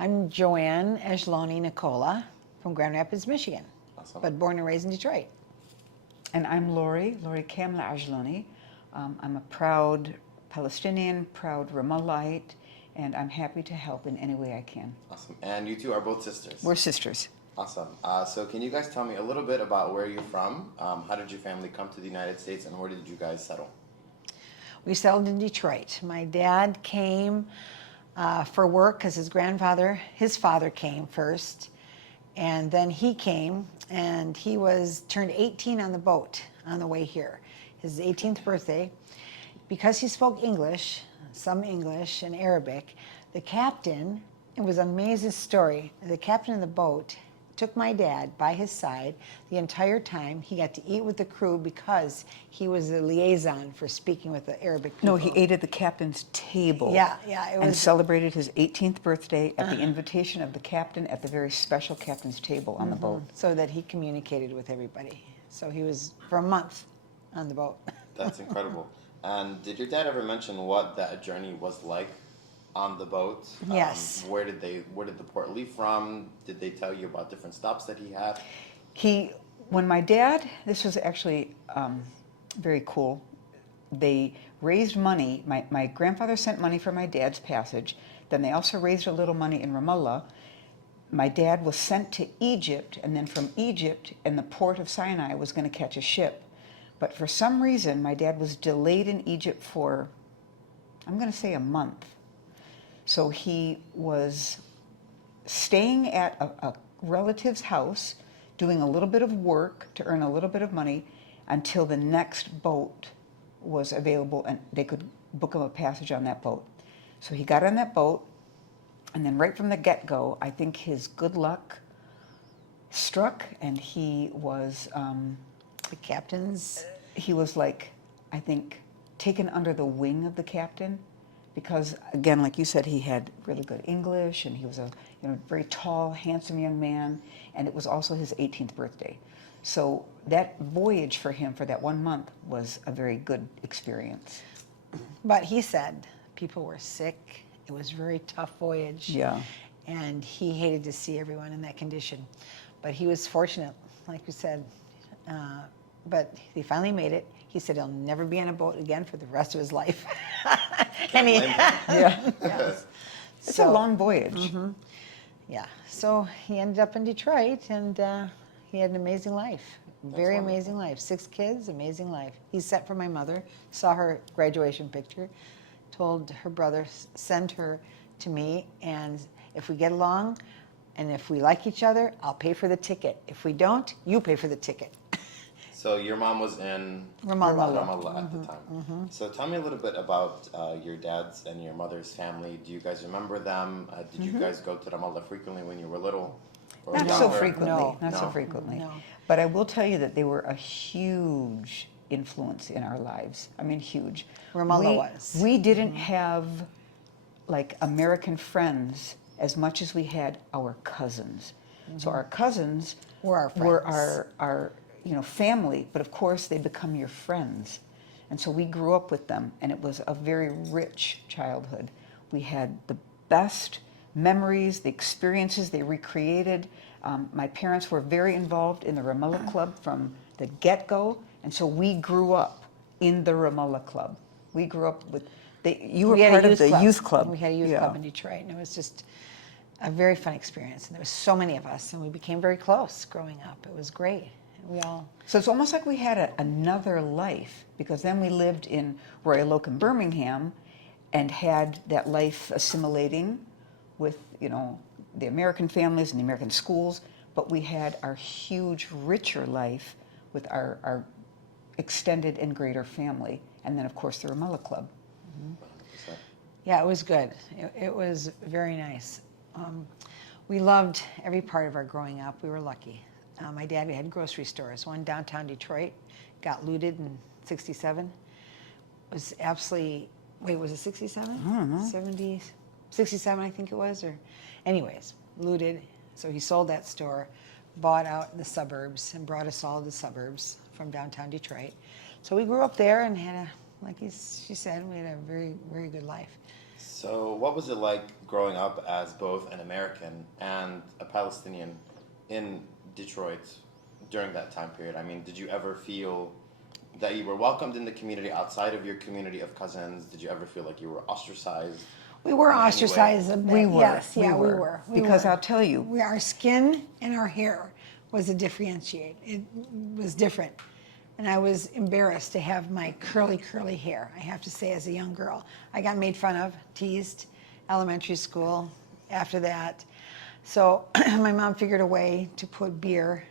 I'm Joanne Ajlouny Nicola from Grand Rapids, Michigan, Awesome. but born and raised in Detroit. And I'm Lori Kamleh Ajlouny. I'm a proud Palestinian, proud Ramallahite, and I'm happy to help in any way I can. Awesome. And you two are both sisters. We're sisters. Awesome. So can you guys tell me a little bit about where you're from? How did your family come to the United States, and where did you guys settle? We settled in Detroit. My dad came for work because his father came first, and then he came, and he turned 18 on the boat on the way here, his 18th birthday. Because he spoke English, some English and Arabic, the captain, it was an amazing story, the captain of the boat took my dad by his side the entire time. He got to eat with the crew because he was the liaison for speaking with the Arabic people. No, he ate at the captain's table. Yeah, and celebrated his 18th birthday at the invitation of the captain at the very special captain's table on the boat. So that he communicated with everybody. So he was for a month on the boat. That's incredible. And did your dad ever mention what that journey was like on the boat? Yes. Where did the port leave from? Did they tell you about different stops that he had? When my dad, this was actually very cool, they raised money. My grandfather sent money for my dad's passage. Then they also raised a little money in Ramallah. My dad was sent to Egypt, and then from Egypt and the port of Sinai was going to catch a ship. But for some reason, my dad was delayed in Egypt for, I'm going to say, a month. So he was staying at a relative's house, doing a little bit of work to earn a little bit of money until the next boat was available and they could book him a passage on that boat. So he got on that boat, and then right from the get-go, I think his good luck struck, and he was... The captain's... He was like, I think, taken under the wing of the captain because, again, like you said, he had really good English, and he was a very tall, handsome young man, and it was also his 18th birthday. So that voyage for him for that 1 month was a very good experience. But he said people were sick. It was a very tough voyage. Yeah. And he hated to see everyone in that condition. But he was fortunate, like you said. But he finally made it. He said he'll never be on a boat again for the rest of his life. And he, Yeah. It's a long voyage. Yeah. So he ended up in Detroit, and he had an amazing life. Very amazing life. 6 kids, amazing life. He sent for my mother, saw her graduation picture, told her brother, send her to me, and if we get along, and if we like each other, I'll pay for the ticket. If we don't, you pay for the ticket. So your mom was in Ramallah. at the time. So tell me a little bit about your dad's and your mother's family. Do you guys remember them? Did you guys go to Ramallah frequently when you were little? Or Not younger? so frequently. No. Not so frequently. No. But I will tell you that they were a huge influence in our lives. I mean, huge. Ramallah was. We didn't have like American friends as much as we had our cousins. So our cousins Were our friends. were our family, but of course they become your friends. And so we grew up with them, and it was a very rich childhood. We had the best memories, the experiences they recreated. My parents were very involved in the Ramallah Club from the get-go, and so we grew up in the Ramallah Club. We grew up with, you were part of the youth club. We had a youth club in Detroit, and it was just a very fun experience. And there was so many of us, and we became very close growing up. It was great. So it's almost like we had another life, because then we lived in Royal Oak and Birmingham and had that life assimilating with, the American families and the American schools, but we had our huge, richer life with our extended and greater family, and then, of course, the Ramallah Club. Yeah, it was good. It was very nice. We loved every part of our growing up. We were lucky. My dad had grocery stores. One downtown Detroit got looted in '67. It was absolutely, was it 67? I don't know. 70, 67 I think it was, or anyways, looted. So he sold that store, bought out in the suburbs, and brought us all to the suburbs from downtown Detroit. So we grew up there and had like she said, we had a very, very good life. So, what was it like growing up as both an American and a Palestinian in Detroit during that time period? I mean, did you ever feel that you were welcomed in the community outside of your community of cousins? Did you ever feel like you were ostracized? We were in any way? ostracized a bit. We were. Yes, yeah, we were. Because I'll tell you, Our skin and our hair was a differentiate. It was different. And I was embarrassed to have my curly hair, I have to say, as a young girl. I got made fun of, teased, elementary school, after that. So my mom figured a way to put beer.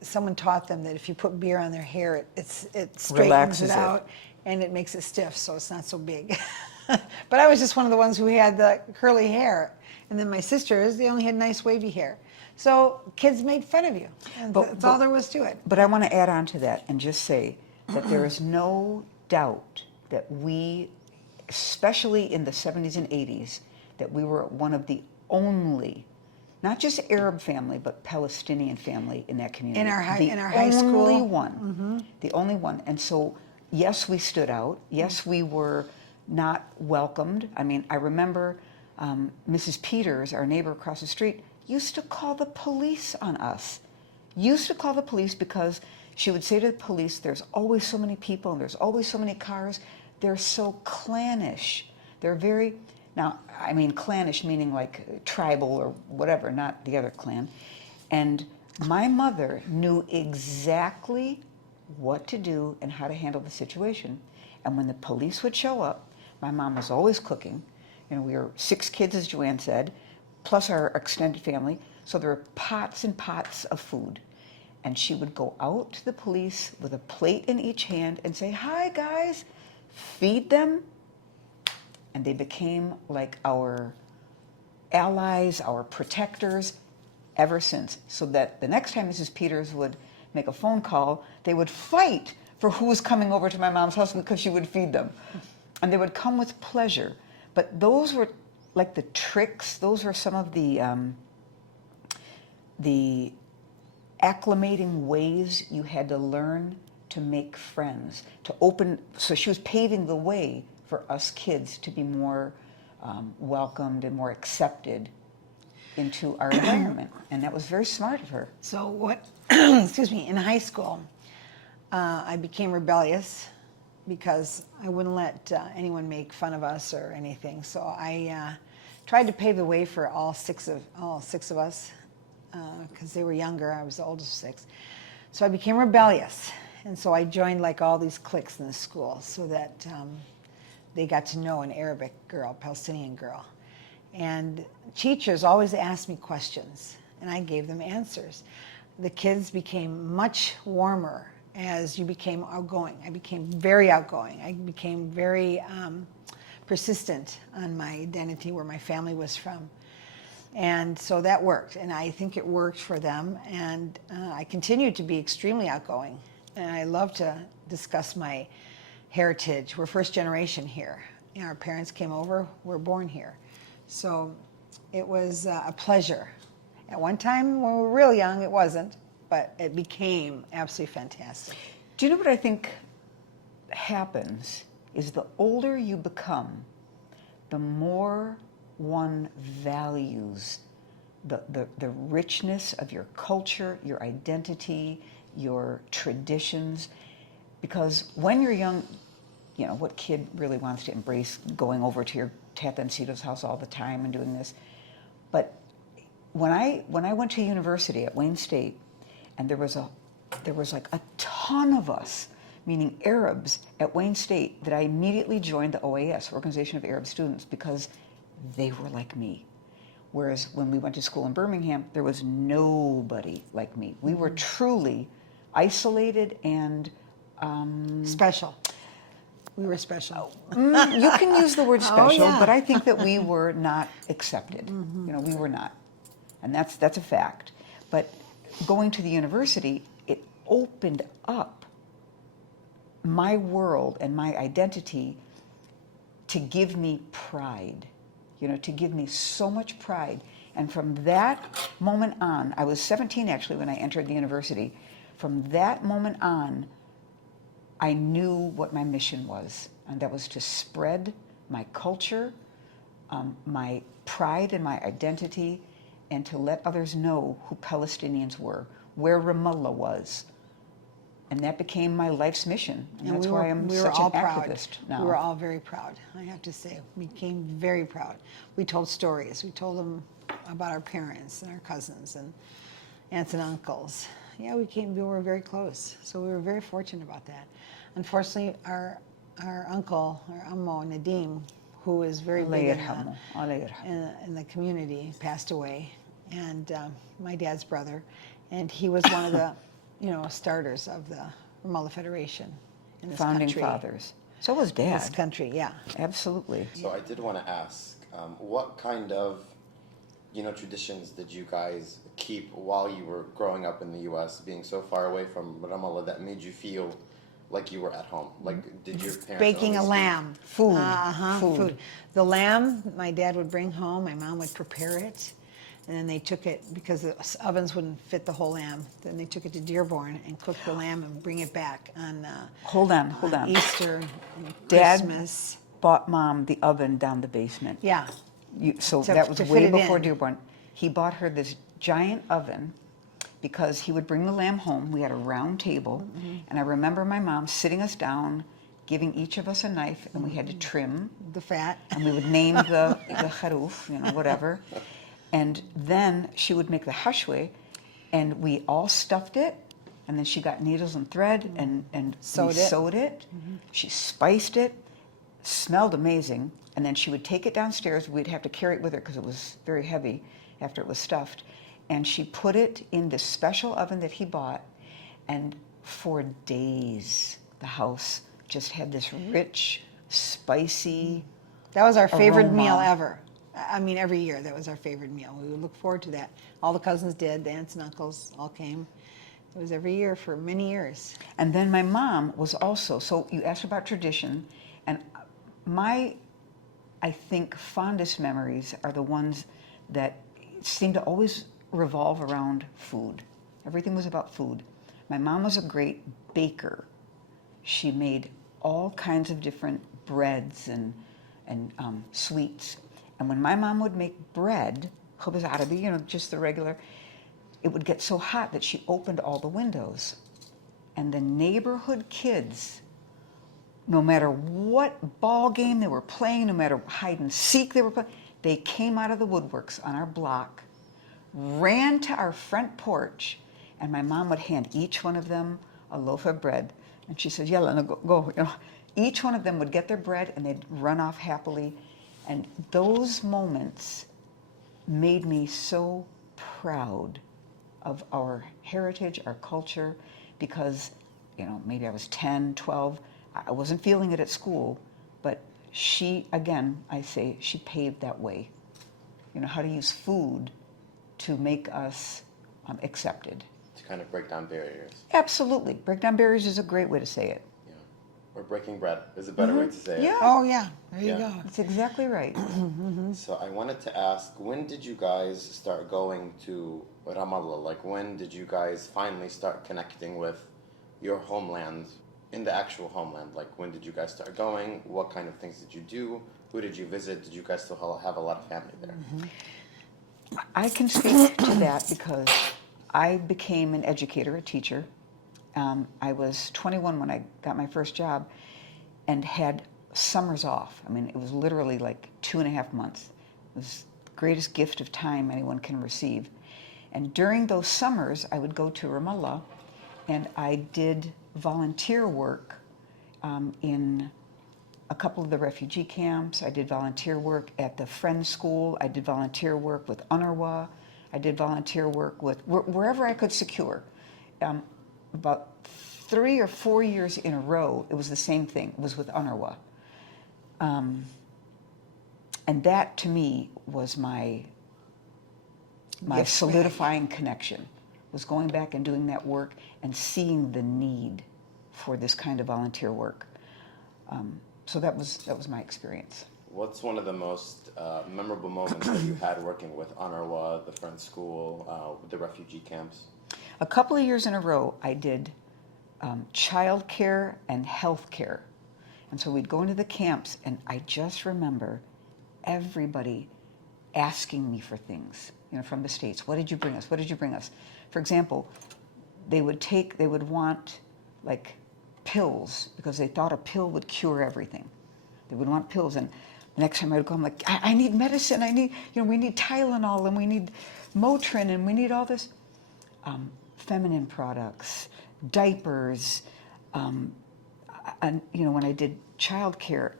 Someone taught them that if you put beer on their hair, it straightens Relaxes it it. out and it makes it stiff, so it's not so big. But I was just one of the ones who had the curly hair. And then my sisters, they only had nice wavy hair. So kids made fun of you. And that's all there was to it. But I want to add on to that and just say that there is no doubt that we, especially in the 70s and 80s, that we were one of the only, not just Arab family, but Palestinian family in that community. In our high school. The only one. The only one. And so, yes, we stood out. Yes, we were not welcomed. I mean, I remember Mrs. Peters, our neighbor across the street, used to call the police on us. Used to call the police because she would say to the police, there's always so many people and there's always so many cars. They're so clannish. They're very, now, I mean clannish meaning like tribal or whatever, not the other clan. And my mother knew exactly what to do and how to handle the situation. And when the police would show up, my mom was always cooking. You know, we were 6 kids, as Joanne said, plus our extended family. So there were pots and pots of food. And she would go out to the police with a plate in each hand and say, hi, guys, feed them. And they became like our allies, our protectors ever since. So that the next time Mrs. Peters would make a phone call, they would fight for who was coming over to my mom's house because she would feed them. And they would come with pleasure. But those were like the tricks, those were some of the acclimating ways you had to learn to make friends, to open, so she was paving the way for us kids to be more welcomed and more accepted into our environment. And that was very smart of her. So what, excuse me, in high school, I became rebellious because I wouldn't let anyone make fun of us or anything. So I tried to pave the way for all six of us because they were younger. I was the oldest of 6. So I became rebellious. And so I joined like all these cliques in the school so that they got to know an Arabic girl, Palestinian girl. And teachers always asked me questions and I gave them answers. The kids became much warmer as you became outgoing. I became very outgoing. I became very persistent on my identity, where my family was from. And so that worked, and I think it worked for them. And I continued to be extremely outgoing. And I love to discuss my heritage. We're first generation here. You know, our parents came over, we're born here. So it was a pleasure. At one time, when we were real young, it wasn't. But it became absolutely fantastic. Do you know what I think happens is the older you become, the more one values the richness of your culture, your identity, your traditions. Because when you're young, you know, what kid really wants to embrace going over to your Tapancito's house all the time and doing this? But when I went to university at Wayne State, and there was like a ton of us, meaning Arabs, at Wayne State, that I immediately joined the OAS, Organization of Arab Students, because they were like me. Whereas when we went to school in Birmingham, there was nobody like me. We were truly isolated and special. We were special. You can use the word special, yeah. but I think that we were not accepted. You know, we were not. And that's a fact. But going to the university, it opened up my world and my identity to give me pride, you know, to give me so much pride. And from that moment on, I was 17 actually when I entered the university. From that moment on, I knew what my mission was, and that was to spread my culture, my pride and my identity, and to let others know who Palestinians were, where Ramallah was. And that became my life's mission. And that's why I'm such an activist now. We were all very proud, I have to say. We became very proud. We told stories. We told them about our parents and our cousins and aunts and uncles. Yeah, we were very close. So we were very fortunate about that. Unfortunately, our uncle, our Ammo, Nadim, who is very big in the community, passed away. And my dad's brother. And he was one of the starters of the Ramallah Federation in this Founding country. fathers. So was Dad. In this country, yeah. Absolutely. So I did want to ask, what kind of, traditions did you guys keep while you were growing up in the U.S., being so far away from Ramallah, that made you feel like you were at home? Like, did your parents Baking a always lamb. Food. Food. The lamb, my dad would bring home. My mom would prepare it. And then they took it, because the ovens wouldn't fit the whole lamb, then they took it to Dearborn and cooked the lamb and bring it back on Hold on. Easter, Dad Christmas. bought Mom the oven down the basement. Yeah. So To- that was to way fit it before in. Dearborn. He bought her this giant oven because he would bring the lamb home. We had a round table, and I remember my mom sitting us down, giving each of us a knife, and we had to trim, The fat. and we would name the kharoof, whatever. And then she would make the hashwe, and we all stuffed it, and then she got needles and thread and Sewed we it. sewed it. She spiced it, smelled amazing, and then she would take it downstairs. We'd have to carry it with her because it was very heavy after it was stuffed. And she put it in this special oven that he bought, and for days the house just had this rich, spicy. That was our favorite aroma. meal ever. I mean, every year that was our favorite meal. We would look forward to that. All the cousins did, the aunts and uncles all came. It was every year for many years. And then my mom was also, so you asked about tradition, and my, I think, fondest memories are the ones that seem to always revolve around food. Everything was about food. My mom was a great baker. She made all kinds of different breads and sweets. And when my mom would make bread, khubz arabi, just the regular, it would get so hot that she opened all the windows. And the neighborhood kids, no matter what ball game they were playing, no matter hide and seek they were playing, they came out of the woodworks on our block, ran to our front porch, and my mom would hand each one of them a loaf of bread. And she said, "Yalla, go." Each one of them would get their bread and they'd run off happily. And those moments made me so proud of our heritage, our culture, because, maybe I was 10, 12. I wasn't feeling it at school, but she, again, I say, she paved that way. How to use food to make us accepted. To kind of break down barriers. Absolutely. Break down barriers is a great way to say it. Yeah. Or breaking bread is a better way to say it. Yeah. Oh, yeah. There you Yeah. go. That's exactly right. So I wanted to ask, when did you guys start going to Ramallah? Like, when did you guys finally start connecting with your homeland, in the actual homeland? Like, when did you guys start going? What kind of things did you do? Who did you visit? Did you guys still have a lot of family there? I can speak to that because I became an educator, a teacher. I was 21 when I got my first job and had summers off. I mean, it was literally like 2.5 months. It was the greatest gift of time anyone can receive. And during those summers, I would go to Ramallah, and I did volunteer work in a couple of the refugee camps. I did volunteer work at the Friends School. I did volunteer work with UNRWA. I did volunteer work with wherever I could secure. About 3 or 4 years in a row, it was the same thing. It was with UNRWA. And that, to me, was my Gift solidifying connection, was going back and doing that work and seeing the need for this kind of volunteer work. So that was my experience. What's one of the most memorable moments that you had working with UNRWA, the Friends School, the refugee camps? A couple of years in a row, I did child care and health care. And so we'd go into the camps, and I just remember everybody asking me for things, from the States. What did you bring us? What did you bring us? For example, they would want like pills because they thought a pill would cure everything. They would want pills, and the next time I would go, I'm like, I need medicine. I need, we need Tylenol, and we need Motrin, and we need all this. Feminine products, diapers, and when I did childcare,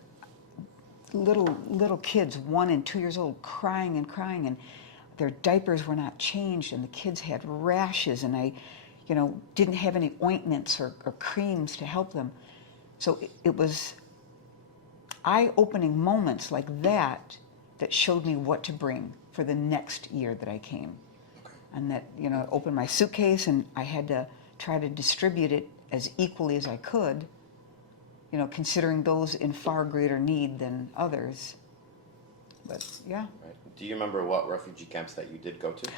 little kids, 1 and 2 years old, crying, and their diapers were not changed, and the kids had rashes, and I, didn't have any ointments or creams to help them. So it was eye-opening moments like that showed me what to bring for the next year that I came. Okay. And that, I opened my suitcase, and I had to try to distribute it as equally as I could, considering those in far greater need than others. But yeah. Right. Do you remember what refugee camps that you did go to?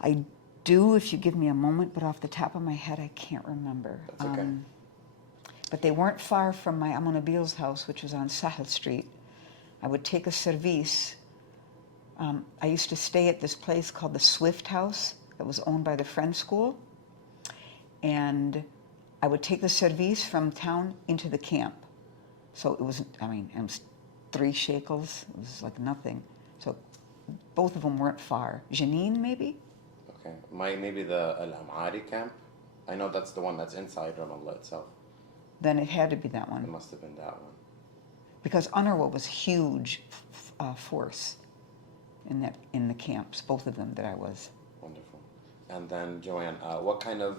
I do, if you give me a moment, but off the top of my head, I can't remember. That's okay. But they weren't far from my Amonabil's house, which was on Sahel Street. I would take a service. I used to stay at this place called the Swift House that was owned by the Friends School. And I would take the service from town into the camp. So it was 3 shekels. It was like nothing. So both of them weren't far. Janine, maybe? Okay. Maybe the Al-Amari camp? I know that's the one that's inside Ramallah itself. Then it had to be that It one. must have been that one. Because UNRWA was huge force in the camps, both of them that I was. Wonderful. And then, Joanne, what kind of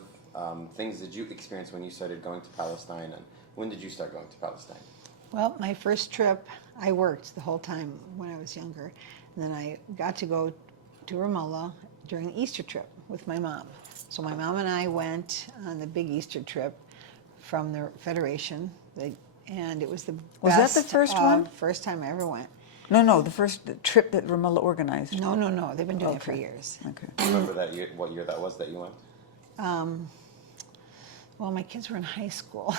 things did you experience when you started going to Palestine, and when did you start going to Palestine? Well, my first trip, I worked the whole time when I was younger. And then I got to go to Ramallah during the Easter trip with my mom. So my mom and I went on the big Easter trip from the Federation, and it was the best. Was that the first one? First time I ever went. No, the first trip that Ramallah organized. No, they've been doing it for years. Okay. Do you remember that year, what year that was that you went? Well, my kids were in high school.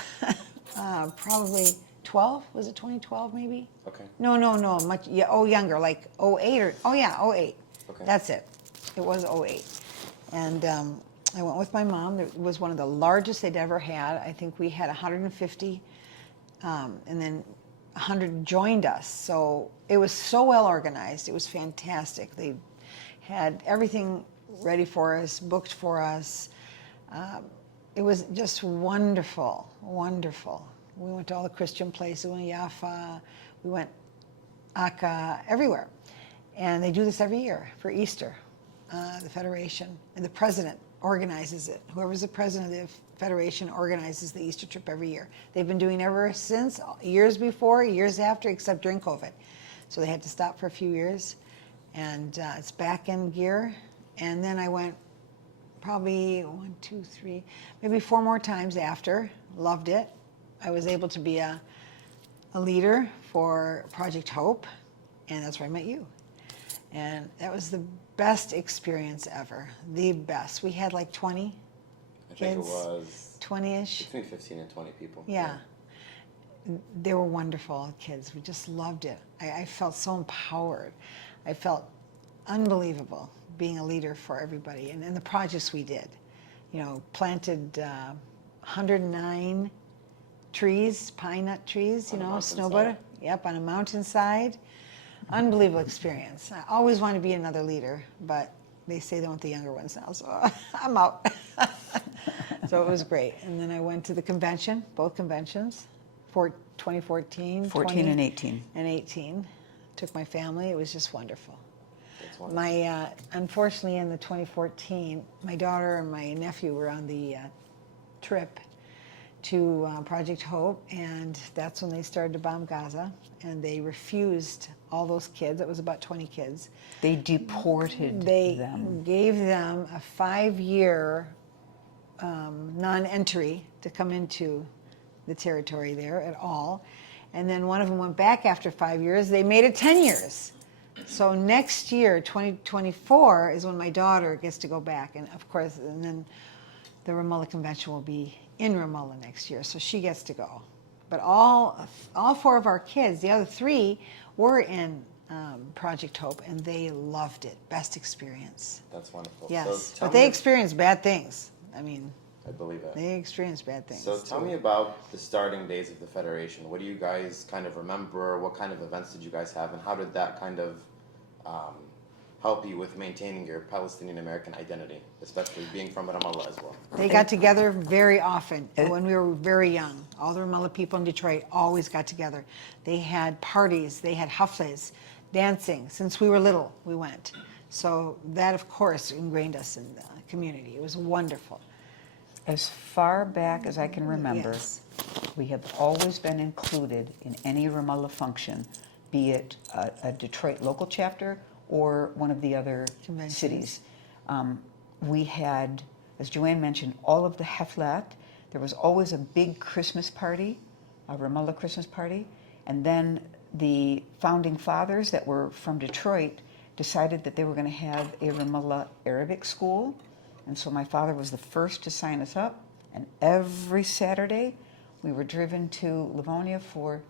Probably 12, was it 2012 maybe? Okay. No, much, younger, like 08 or, 08. Okay. That's it. It was 08. And I went with my mom. It was one of the largest they'd ever had. I think we had 150, and then 100 joined us. So it was so well organized. It was fantastic. They had everything ready for us, booked for us. It was just wonderful, wonderful. We went to all the Christian places. We went to Jaffa, we went Akka, everywhere. And they do this every year for Easter, the Federation. And the president organizes it. Whoever's the president of the Federation organizes the Easter trip every year. They've been doing it ever since, years before, years after, except during COVID. So they had to stop for a few years. And it's back in gear. And then I went probably 1, 2, 3, maybe 4 more times after. Loved it. I was able to be a leader for Project Hope, and that's where I met you. And that was the best experience ever, the best. We had like 20 I think kids, it was 20-ish. between 15 and 20 people. Yeah. They were wonderful kids. We just loved it. I felt so empowered. I felt unbelievable being a leader for everybody. And the projects we did, planted 109 trees, pine nut trees, On a snowboard. mountainside. Yep, on a mountainside. Unbelievable experience. I always wanted to be another leader, but they say they want the younger ones now, so I'm out. So it was great. And then I went to the convention, both conventions, for 2014, 14 and 18. And 18. Took my family. It was just wonderful. That's wonderful. Unfortunately, in the 2014, my daughter and my nephew were on the trip to Project Hope, and that's when they started to bomb Gaza, and they refused all those kids. It was about 20 kids. They deported They them. gave them a 5-year non-entry to come into the territory there at all, and then one of them went back after 5 years. They made it 10 years. So next year, 2024, is when my daughter gets to go back, and of course, and then the Ramallah Convention will be in Ramallah next year, so she gets to go. But all four of our kids, the other three, were in Project Hope, and they loved it. Best experience. That's wonderful. Yes, So tell but they me- experienced bad things. I mean, I believe it. they experienced bad things. So tell me about the starting days of the Federation. What do you guys kind of remember? What kind of events did you guys have? And how did that kind of help you with maintaining your Palestinian American identity, especially being from Ramallah as well? They got together very often when we were very young. All the Ramallah people in Detroit always got together. They had parties, they had hafles, dancing. Since we were little, we went. So that, of course, ingrained us in the community. It was wonderful. As far back as I can remember, Yes. we have always been included in any Ramallah function, be it a Detroit local chapter or one of the other Conventions. cities. We had, as Joanne mentioned, all of the heflat. There was always a big Christmas party, a Ramallah Christmas party, and then the founding fathers that were from Detroit decided that they were going to have a Ramallah Arabic school. And so my father was the first to sign us up. And every Saturday, we were driven to Livonia for,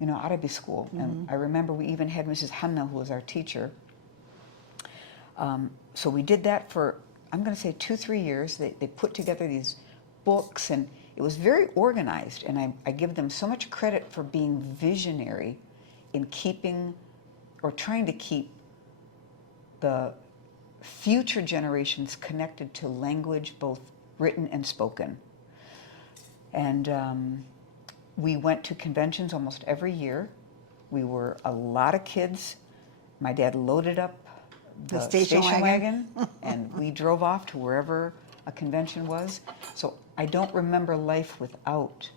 Arabic school. And I remember we even had Mrs. Hanna, who was our teacher. So we did that for, I'm going to say 2-3 years. They put together these books, and it was very organized. And I give them so much credit for being visionary in keeping, or trying to keep, the future generations connected to language, both written and spoken. And we went to conventions almost every year. We were a lot of kids. My dad loaded up the station wagon. and we drove off to wherever a convention was. So I don't remember life without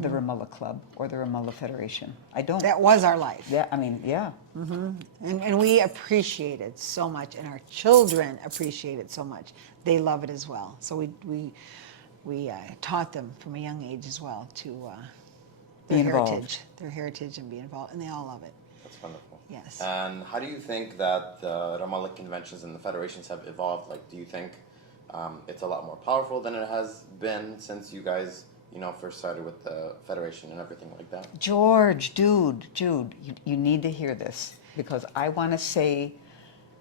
the Ramallah Club or the Ramallah Federation. I don't. That was our life. Yeah, I mean, yeah. And we appreciate it so much, and our children appreciate it so much. They love it as well. So we taught them from a young age as well to Be involved. their heritage, and be involved, and they all love it. That's wonderful. Yes. And how do you think that the Ramallah conventions and the federations have evolved? Like, do you think it's a lot more powerful than it has been since you guys, first started with the federation and everything like that? George, Jude, you need to hear this, because I want to say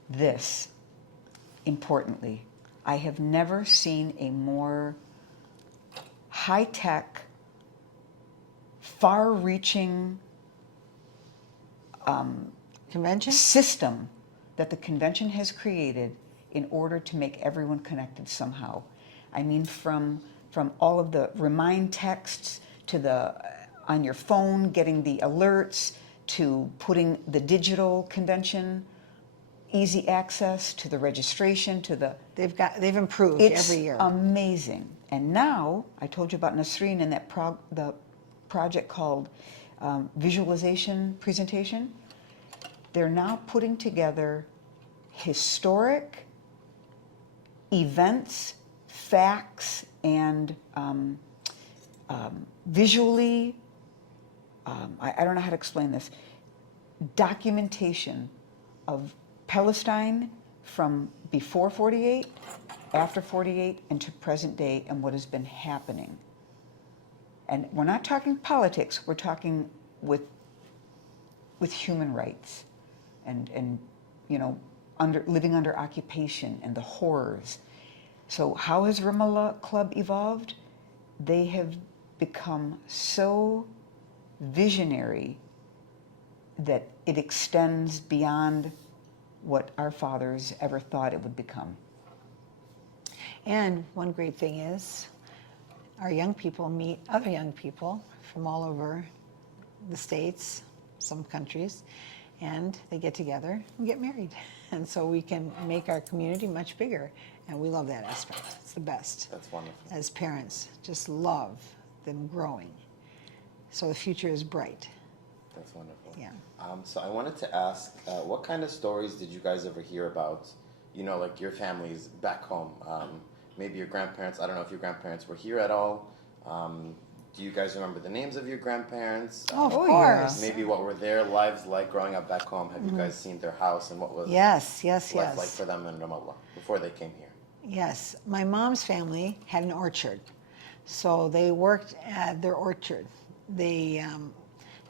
this importantly. I have never seen a more high-tech, far-reaching Convention? system that the convention has created in order to make everyone connected somehow. I mean, from all of the remind texts to the on your phone, getting the alerts, to putting the digital convention easy access, to the registration, to the They've improved it's every year. amazing. And now, I told you about Nasreen and that the project called Visualization Presentation. They're now putting together historic events, facts, and visually, I don't know how to explain this, documentation of Palestine from before 48, after 48, and to present day, and what has been happening. And we're not talking politics, we're talking with human rights and living under occupation and the horrors. So how has Ramallah Club evolved? They have become so visionary that it extends beyond what our fathers ever thought it would become. And one great thing is our young people meet other young people from all over the states, some countries, and they get together and get married. And so we can make our community much bigger, and we love that aspect. It's the best. That's wonderful. As parents, just love them growing. So the future is bright. That's wonderful. Yeah. So I wanted to ask, what kind of stories did you guys ever hear about, like your families back home? Maybe your grandparents. I don't know if your grandparents were here at all. Do you guys remember the names of your grandparents? Oh, of Oh, course. Maybe what were their lives like growing up back home? Have you guys seen their house, and what was Yes. life like for them in Ramallah before they came here? Yes. My mom's family had an orchard. So they worked at their orchard they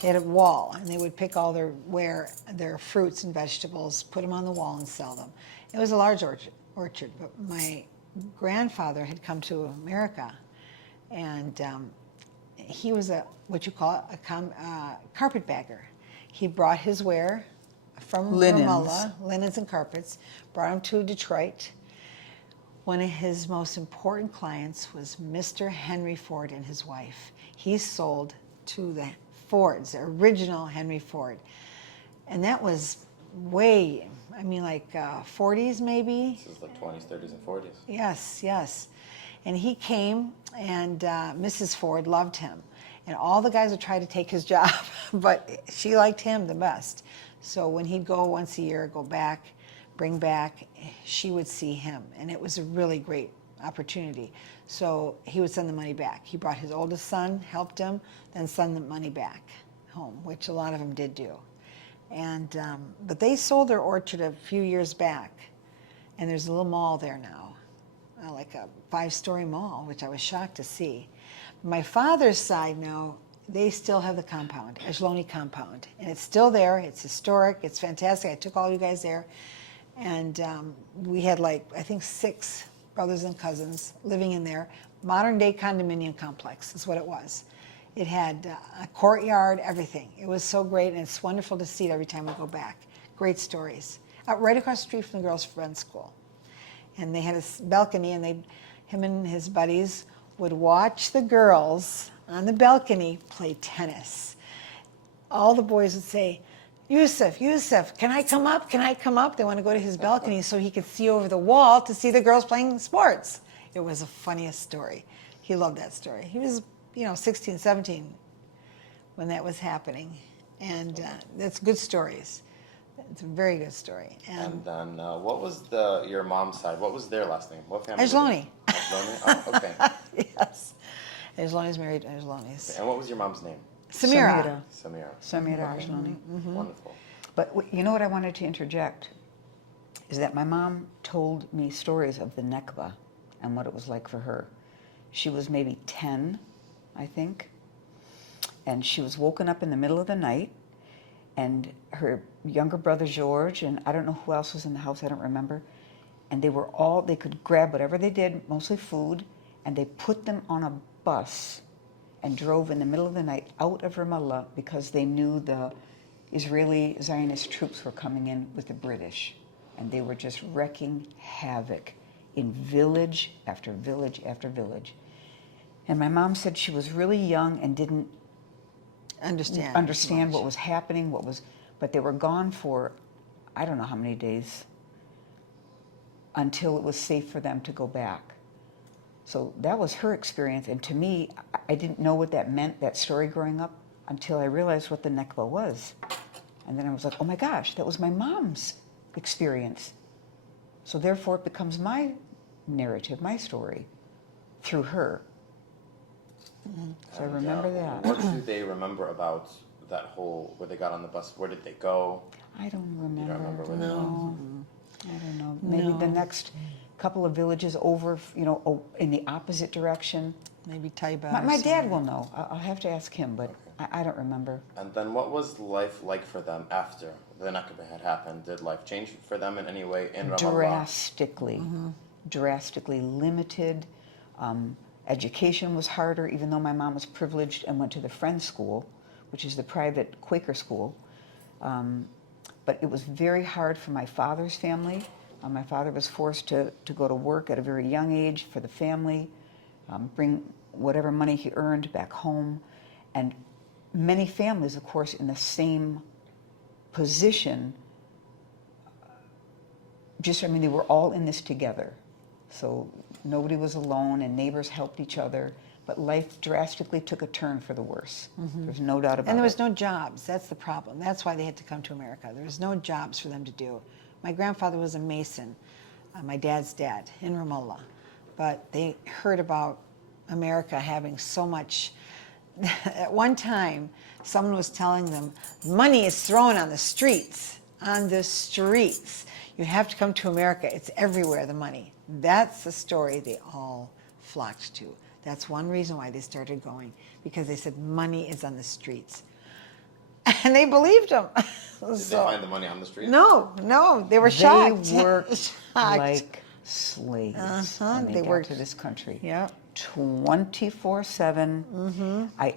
had a wall, and they would pick all their fruits and vegetables, put them on the wall, and sell them. It was a large orchard, but my grandfather had come to America, and he was what you call a carpetbagger. He brought his ware from Ramallah, linens and carpets, brought them to Detroit. One of his most important clients was Mr. Henry Ford and his wife. He sold to the Fords, the original Henry Ford. And that was way, I mean, like 40s maybe? This is the 20s, 30s, and 40s. Yes, yes. And he came, and Mrs. Ford loved him. And all the guys would try to take his job, but she liked him the best. So when he'd go once a year, go back, bring back, she would see him. And it was a really great opportunity. So he would send the money back. He brought his oldest son, helped him, then send the money back home, which a lot of them did do. And but they sold their orchard a few years back, and there's a little mall there now, like a 5-story mall, which I was shocked to see. My father's side now, they still have the compound, Ajlouny compound, and it's still there. It's historic. It's fantastic. I took all you guys there, and we had like I think 6 brothers and cousins living in there. Modern day condominium complex is what it was. It had a courtyard, everything. It was so great, and it's wonderful to see it every time we go back. Great stories. Right across the street from the girls' friends' school. And they had a balcony, and him and his buddies would watch the girls on the balcony play tennis. All the boys would say, Yusuf, can I come up? Can I come up? They want to go to his balcony so he could see over the wall to see the girls playing sports. It was the funniest story. He loved that story. He was 16, 17 when that was happening. And that's good stories. It's a very good story. And then what was your mom's side? What was their last name? What family? Ajlouny. Ajlouny? Oh, okay. Yes. Ajlouny's married to Ajlounys. Okay. And what was your mom's name? Samira. Samira. Samira Ajlouny. Wonderful. But you know what I wanted to interject is that my mom told me stories of the Nekba and what it was like for her. She was maybe 10, I think, and she was woken up in the middle of the night, and her younger brother George, and I don't know who else was in the house, I don't remember, and they could grab whatever they did, mostly food, and they put them on a bus and drove in the middle of the night out of Ramallah because they knew the Israeli Zionist troops were coming in with the British, and they were just wreaking havoc in village after village after village. And my mom said she was really young and didn't understand what was happening, but they were gone for I don't know how many days until it was safe for them to go back. So that was her experience, and to me, I didn't know what that meant, that story growing up, until I realized what the Nekba was. And then I was like, oh my gosh, that was my mom's experience. So therefore it becomes my narrative, my story, through her. So I remember that. What do they remember about that where they got on the bus? Where did they go? I don't remember. You don't remember where No. I don't know. Maybe the next couple of villages over, in the opposite direction. Maybe Taiba. My dad will know. I'll have to ask him, but I don't remember. And then what was life like for them after the Nakba had happened? Did life change for them in any way in Ramallah? Drastically. Drastically limited. Education was harder, even though my mom was privileged and went to the Friends School, which is the private Quaker school. But it was very hard for my father's family. My father was forced to go to work at a very young age for the family, bring whatever money he earned back home. And many families, of course, in the same position, they were all in this together. So nobody was alone, and neighbors helped each other. But life drastically took a turn for the worse. There's no doubt about it. And there was no jobs. That's the problem. That's why they had to come to America. There was no jobs for them to do. My grandfather was a mason, my dad's dad, in Ramallah. But they heard about America having so much. At one time, someone was telling them, money is thrown on the streets, on the streets. You have to come to America. It's everywhere, the money. That's the story they all flocked to. That's one reason why they started going, because they said money is on the streets. And they believed them. Did they find the money on the street? No, they were shocked. They worked Shocked. like slaves when They they got worked. to this country. Yeah. 24/7.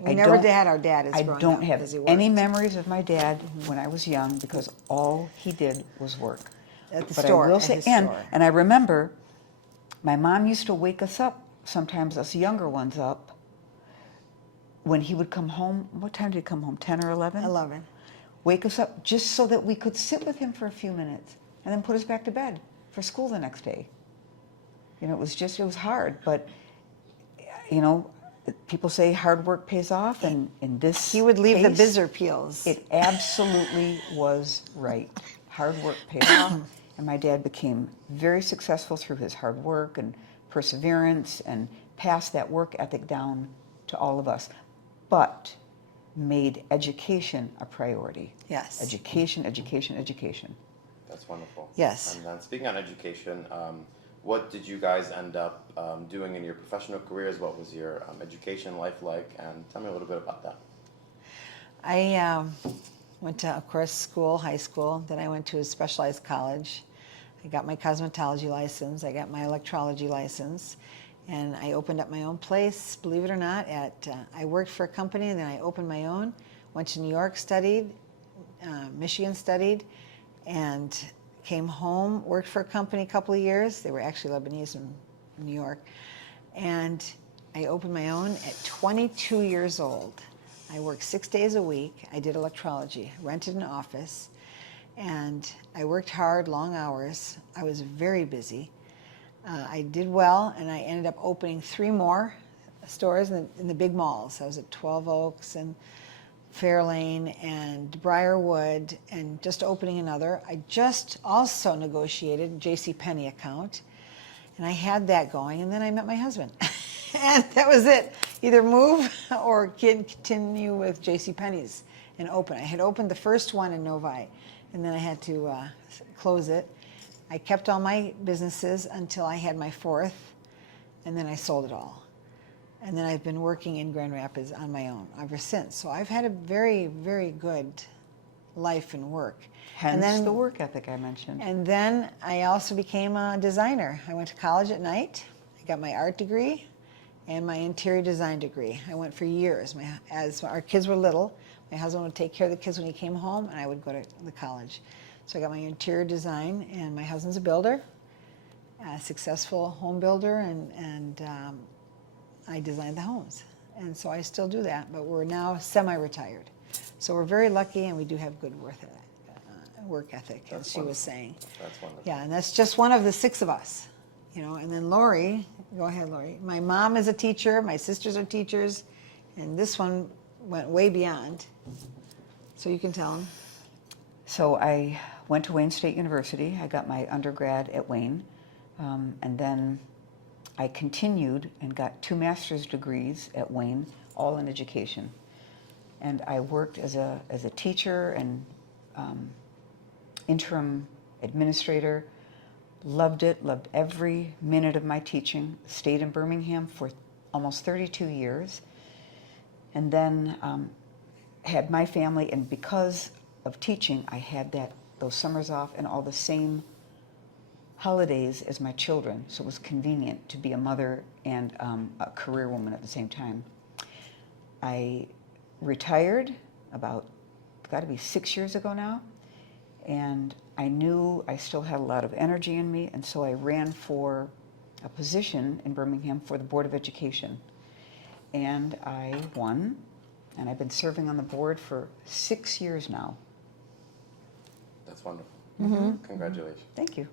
We never had our dad as I growing don't up have because he any worked. memories of my dad when I was young because all he did was work. At the But store, I will at say, his and store. I remember my mom used to wake us up, sometimes us younger ones up, when he would come home. What time did he come home? 10 or 11? 11. Wake us up just so that we could sit with him for a few minutes and then put us back to bed for school the next day. You know, it was hard, but, you know, people say hard work pays off, and in this He would leave the case, bizzer peels. it absolutely was right. Hard work paid off, and my dad became very successful through his hard work and perseverance and passed that work ethic down to all of us, but made education a priority. Yes. Education, education, education. That's wonderful. Yes. And then speaking on education, what did you guys end up doing in your professional careers? What was your education life like? And tell me a little bit about that. I went to, of course, school, high school. Then I went to a specialized college. I got my cosmetology license. I got my electrology license. And I opened up my own place, believe it or not. I worked for a company, and then I opened my own. Went to New York, studied, Michigan studied, and came home, worked for a company a couple of years. They were actually Lebanese in New York. And I opened my own at 22 years old. I worked 6 days a week. I did electrology, rented an office, and I worked hard, long hours. I was very busy. I did well, and I ended up opening 3 more stores in the big malls. I was at 12 Oaks and Fairlane and Briarwood, and just opening another. I just also negotiated a JCPenney account, and I had that going, and then I met my husband. And that was it. Either move or continue with JCPenney's and open. I had opened the first one in Novi, and then I had to close it. I kept all my businesses until I had my 4th, and then I sold it all. And then I've been working in Grand Rapids on my own ever since. So I've had a very, very good life and work. Hence and then, the work ethic I mentioned. And then I also became a designer. I went to college at night. I got my art degree and my interior design degree. I went for years. As our kids were little, my husband would take care of the kids when he came home, and I would go to the college. So I got my interior design, and my husband's a builder, a successful home builder, and I designed the homes. And so I still do that, but we're now semi-retired. So we're very lucky, and we do have good work ethic, That's as she was wonderful. saying. That's wonderful. Yeah, and that's just one of the 6 of us, you know. And then Lori, go ahead, Lori. My mom is a teacher, my sisters are teachers, and this one went way beyond. So you can tell them. So I went to Wayne State University. I got my undergrad at Wayne, and then I continued and got 2 master's degrees at Wayne, all in education. And I worked as a teacher and interim administrator. Loved it, loved every minute of my teaching. Stayed in Birmingham for almost 32 years. And then had my family, and because of teaching, I had those summers off and all the same holidays as my children, so it was convenient to be a mother and a career woman at the same time. I retired about, got to be 6 years ago now, and I knew I still had a lot of energy in me, and so I ran for a position in Birmingham for the Board of Education. And I won, and I've been serving on the board for 6 years now. That's wonderful. Mm-hmm. Congratulations. Thank you.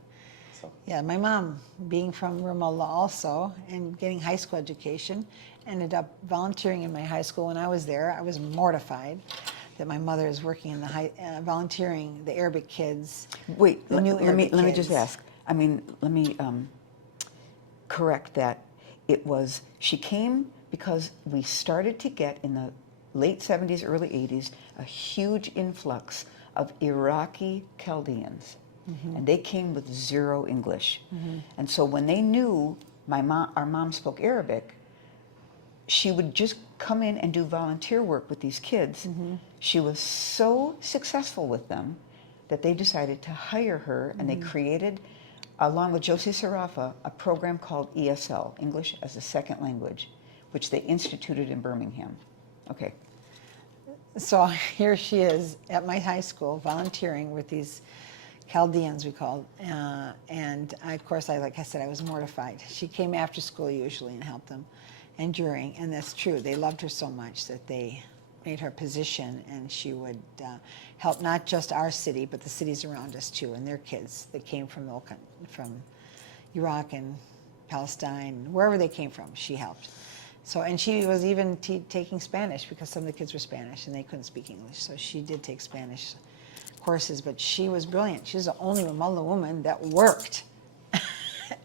So, Yeah, my mom, being from Ramallah also, and getting high school education, ended up volunteering in my high school. When I was there, I was mortified that my mother is working in the volunteering the Arabic kids. Wait, The new let me Arabic just kids. ask. I mean, let me correct that. She came because we started to get in the late 70s, early 80s, a huge influx of Iraqi Chaldeans. And they came with 0 English. And so when they knew our mom spoke Arabic, she would just come in and do volunteer work with these kids. She was so successful with them that they decided to hire her, and they created, along with Josie Sarafa, a program called ESL, English as a Second Language, which they instituted in Birmingham. Okay. So here she is at my high school volunteering with these Chaldeans, we called, and of course, like I said, I was mortified. She came after school usually and helped them, and during, and that's true. They loved her so much that they made her position, and she would help not just our city, but the cities around us too, and their kids that came from Iraq and Palestine, wherever they came from, she helped. So, and she was even taking Spanish because some of the kids were Spanish and they couldn't speak English. So she did take Spanish courses, but she was brilliant. She was the only Ramallah woman that worked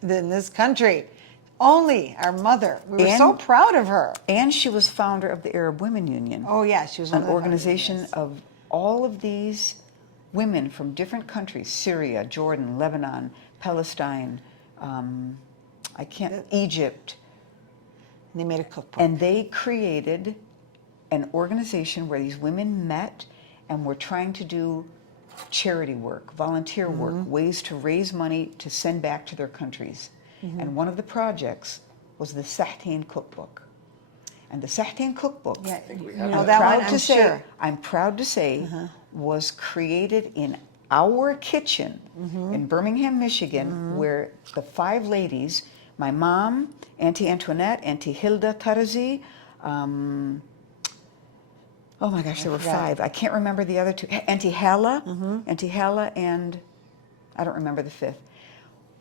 in this country. Only our mother. We were so proud of her. And she was founder of the Arab Women Union. Oh yeah, she was an organization of all of these women from different countries: Syria, Jordan, Lebanon, Palestine, Egypt. And they made a cookbook. And they created an organization where these women met and were trying to do charity work, volunteer work, ways to raise money to send back to their countries. And one of the projects was the Sahteen cookbook. And the Sahteen cookbook, yeah, I think we you have know that. that one, I'm sure. I'm proud to say, was created in our kitchen in Birmingham, Michigan, where the 5 ladies, my mom, Auntie Antoinette, Auntie Hilda Tarazi, oh my gosh, there were 5. I can't remember the other 2. Auntie Hala, Auntie Hala, and I don't remember the 5th,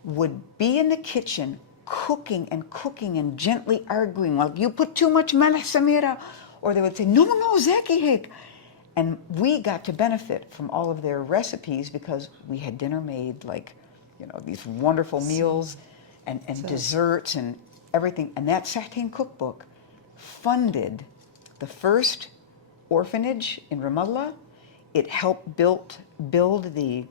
would be in the kitchen cooking and gently arguing, well, you put too much malh, Samira, or they would say, no, zaki hek. And we got to benefit from all of their recipes because we had dinner made, like, you know, these wonderful meals and desserts and everything. And that Sahteen cookbook funded the first orphanage in Ramallah. It helped build the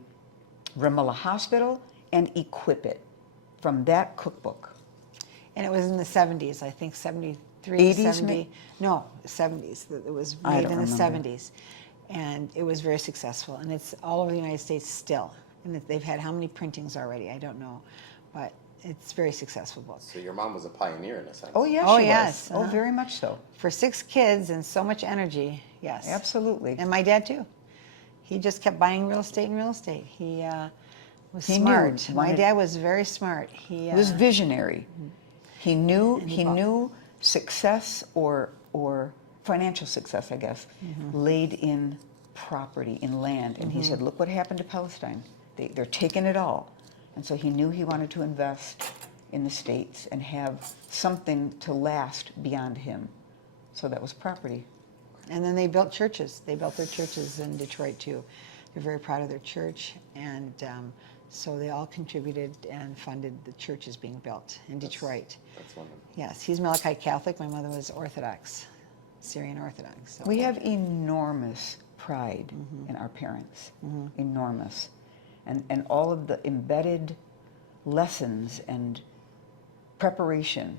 Ramallah Hospital and equip it from that cookbook. And it was in the 70s, I think 73, 80s, 70. No, 70s. It was made in the 70s. And it was very successful. And it's all over the United States still. And they've had how many printings already? I don't know. But it's a very successful book. So your mom was a pioneer in a sense. Oh, yes, Oh, she yes, was. Oh, very much so. For 6 kids and so much energy, yes. Absolutely. And my dad, too. He just kept buying real estate and real estate. He was He smart. knew, My dad was very smart. He was visionary. He knew success or financial success, I guess, laid in property, in land. And he said, look what happened to Palestine. They're taking it all. And so he knew he wanted to invest in the States and have something to last beyond him. So that was property. And then they built churches. They built their churches in Detroit, too. They're very proud of their church. And so they all contributed and funded the churches being built in Detroit. That's wonderful. Yes, he's Melchite Catholic. My mother was Orthodox, Syrian Orthodox. So. We have enormous pride in our parents, enormous. And all of the embedded lessons and preparation.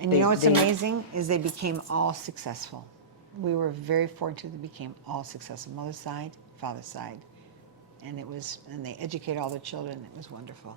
And you know what's amazing is they became all successful. We were very fortunate they became all successful, mother's side, father's side. And they educated all their children. It was wonderful.